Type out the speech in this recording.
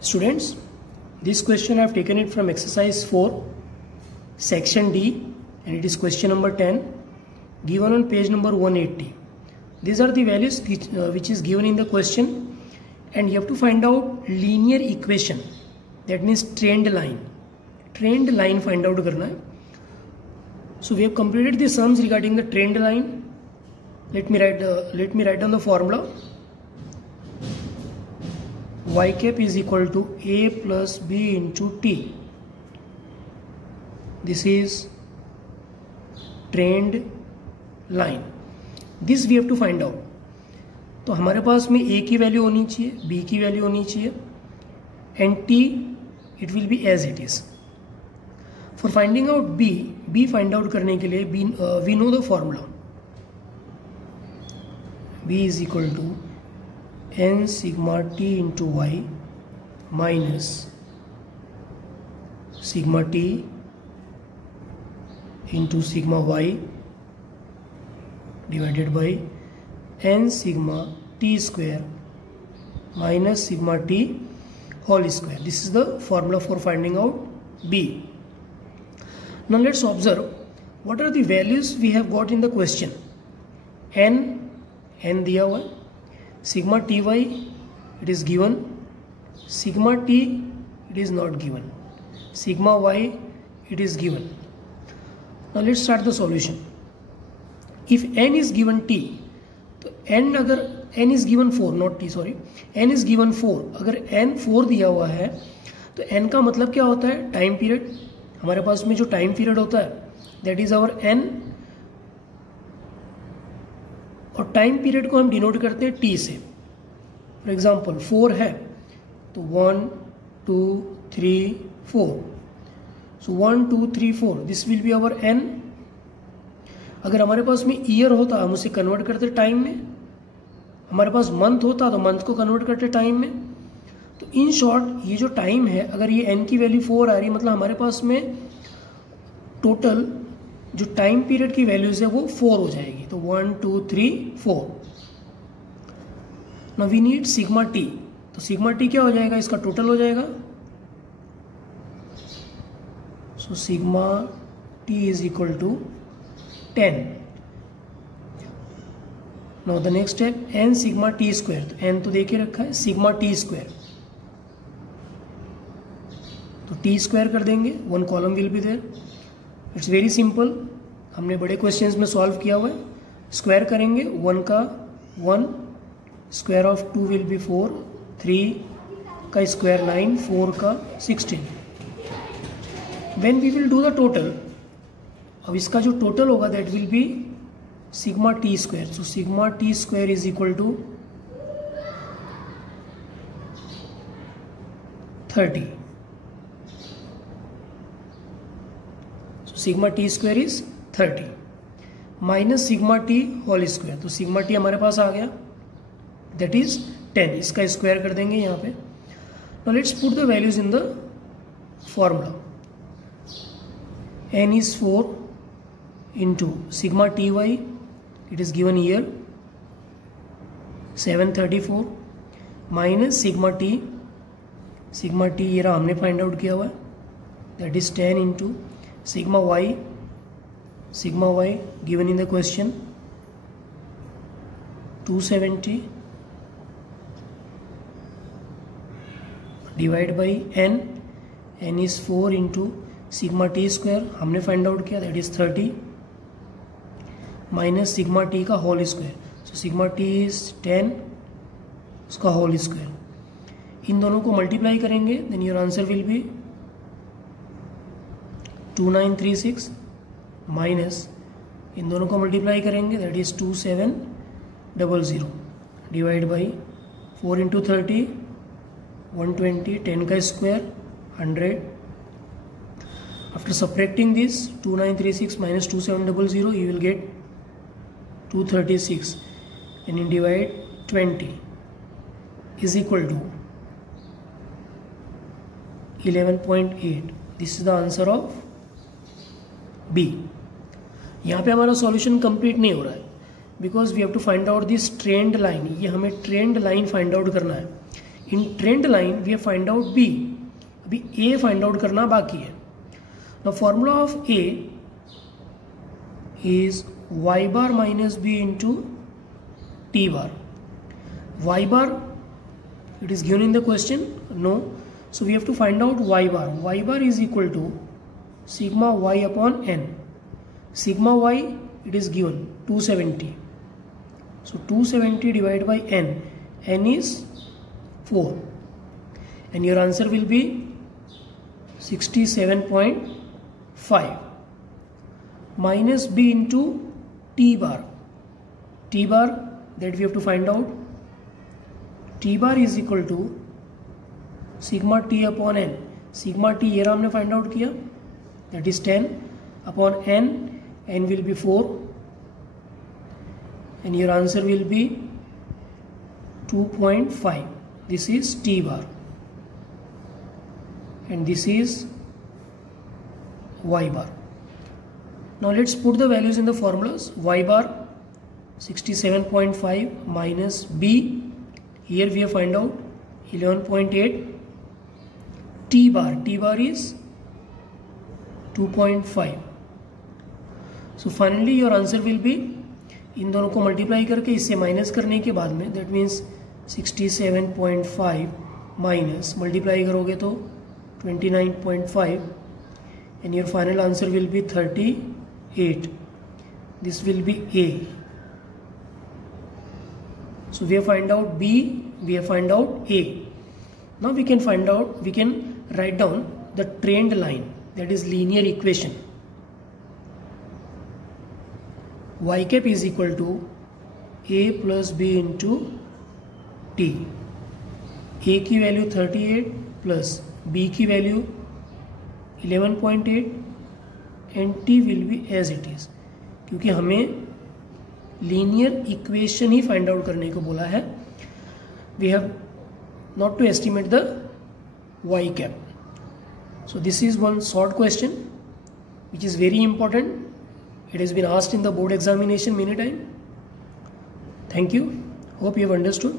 Students, this question I have taken it from exercise 4, section D, and it is question number 10, given on page number 180. These are the values which is given in the question, and you have to find out linear equation, that means trend line. Trend line find out करना है. So we have completed the sums regarding the trend line. Let me write down the formula. Y cap is equal to A plus B into T. This is trend line. This we have to find out. तो हमारे पास में A की value होनी चाहिए, B की value होनी चाहिए, and T it will be as it is. For finding out B find out करने के लिए we know the formula. B is equal to n sigma t into y minus sigma t into sigma y divided by n sigma t square minus sigma t whole square. This is the formula for finding out B. Now let's observe what are the values we have got in the question. n दिया हुआ है, sigma ty it is given, sigma t it is not given, sigma y it is given. Now let's start the solution. If n is given t, तो n अगर n is given 4 not t sorry, n is given 4, अगर n 4 दिया हुआ है तो n का मतलब क्या होता है, टाइम पीरियड. हमारे पास में जो टाइम पीरियड होता है दैट इज आवर n, और टाइम पीरियड को हम डिनोट करते हैं t से. फॉर एग्जाम्पल 4 है तो 1 2 3 4, so 1 2 3 4 this will be our n. अगर हमारे पास में ईयर होता हम उसे कन्वर्ट करते टाइम में, हमारे पास मंथ होता तो मंथ को कन्वर्ट करते टाइम में. तो इन शॉर्ट ये जो टाइम है, अगर ये n की वैल्यू 4 आ रही मतलब हमारे पास में टोटल जो टाइम पीरियड की वैल्यूज है वो 4 हो जाएगी. तो 1 2 3 4. Now we need sigma T. तो सिग्मा टी क्या हो जाएगा, इसका टोटल हो जाएगा. So sigma T is equal to 10. Now the next step n sigma T square. तो n तो देखे रखा है, सिग्मा टी स्क्वायर तो टी स्क्वायर कर देंगे, 1 column will be there. It's very simple, हमने बड़े क्वेश्चंस में सॉल्व किया हुआ है. स्क्वायर करेंगे 1 का 1, स्क्वायर ऑफ 2 विल बी 4, 3 का स्क्वायर 9, 4 का 16. When we will do the total, अब इसका जो टोटल होगा that will be sigma T square. So sigma T square is equal to 30. Sigma T square is 30 minus sigma T whole square. तो sigma T हमारे पास आ गया that is 10. इसका square कर देंगे यहाँ पे. Now let's put the values in the formula. n is 4 into sigma T why it is given year 734 minus sigma T ये रहा हमने फाइंड आउट किया हुआ है that is 10 into sigma y given in the question 270 divide by n is 4 into sigma t square हमने find out किया that is 30 minus sigma t का whole square. So sigma t is 10 उसका whole square. इन दोनों को multiply करेंगे then your answer will be 2936 minus इन दोनों को मल्टीप्लाई करेंगे that is 2700 divide by 4 into 30 120, 10 का square 100. After subtracting this 2936 minus 2700 you will get 236 and इन divide 20 is equal to 11.8. This is the answer of B. यहाँ पे हमारा solution complete नहीं हो रहा है because we have to find out this trend line. ये हमें ट्रेंड लाइन फाइंड आउट करना है. In trend line we have find out B, अभी ए फाइंड आउट करना बाकी है. Now formula of A is y bar minus b into t bar. Y bar, it is given in the question? No. So we have to find out y bar. Y bar is equal to sigma y upon n. Sigma y, it is given 270. So 270 divided by n. N is 4. And your answer will be 67.5. Minus b into t bar. T bar that we have to find out. T bar is equal to sigma t upon n. Sigma t here हमने find out किया, that is 10 upon n. N will be 4 and your answer will be 2.5. This is t bar and this is y bar. Now let's put the values in the formulas. Y bar 67.5 minus B, here we have find out 11.8. T bar is 2.5. So finally your answer will be, इन दोनों को multiply करके इससे minus करने के बाद में, that means 67.5 minus multiply करोगे तो 29.5 and your final answer will be 38. This will be A. So we have find out B, we have find out A. Now we can write down the trend line, that is linear equation. Y cap is equal to A plus B into T. A की value 38 plus B की value 11.8 and T will be as it is, क्योंकि हमें linear equation ही find out करने को बोला है. We have not to estimate the y cap. So this is one short question which is very important. It has been asked in the board examination many times. Thank you. Hope you have understood.